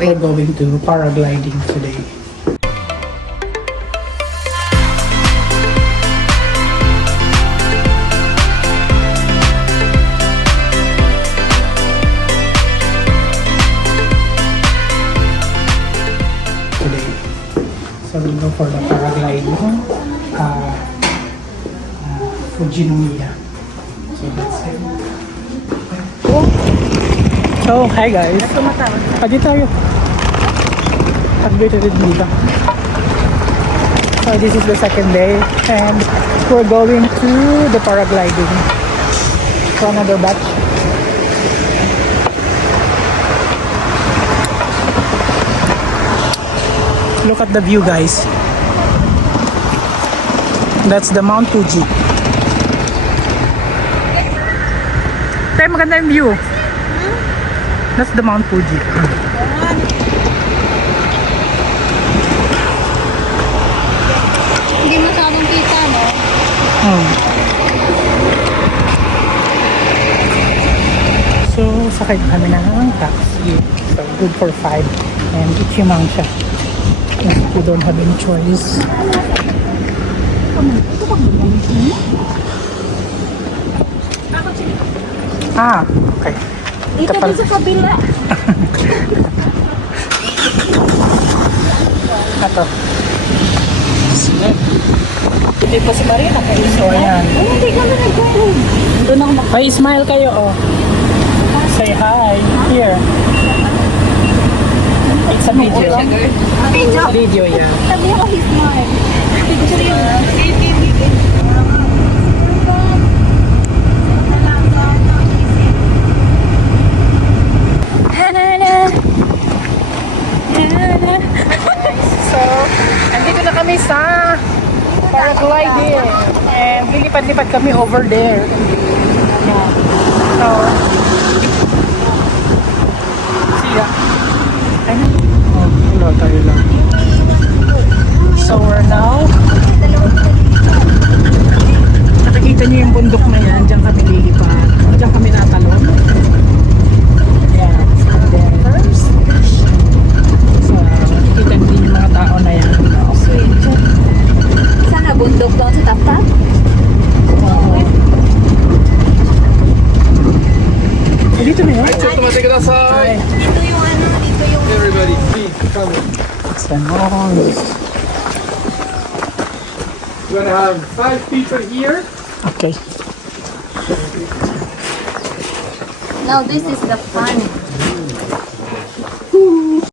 We're going to paragliding today. So we'll go for the paragliding. Fujinomiya. So that's it. So, hi guys. Pwede tayo. Updated dito. So this is the second day and we're going to the paragliding. So another batch. Look at the view, guys. That's the Mount Fuji. Tayo, maganda yung view. That's the Mount Fuji. Hindi masyadong kita, no? So, sakay kami na ng taxi. So, good for 5. And Ichimang siya. We don't have any choice. Ah, okay. Dito din sa kabila. Ito. Hindi pa si Marina. So, ayan. Hindi kami nag-go. Doon ako Ay, smile kayo, oh. Say hi. Here. It's a video. Video. Video, yeah. Sabi ako he's mine. Picture yun. So, andito na kami sa paragliding. And lilipad-lipad kami over there. Yeah. So, see ya. Oh, wala tayo lang. So, we're now nakikita niyo yung bundok na yan. Diyan kami lilipad. Diyan kami natalon. Yeah. And then, first, so, nakikita niyo yung mga tao na yan. Sweet. Sana bundok doon sa tapat. Dito na yun. Dito yung ano, dito yung... Everybody, please come. It's the noise. We're gonna have 5 people here. Okay. Now this is the fun.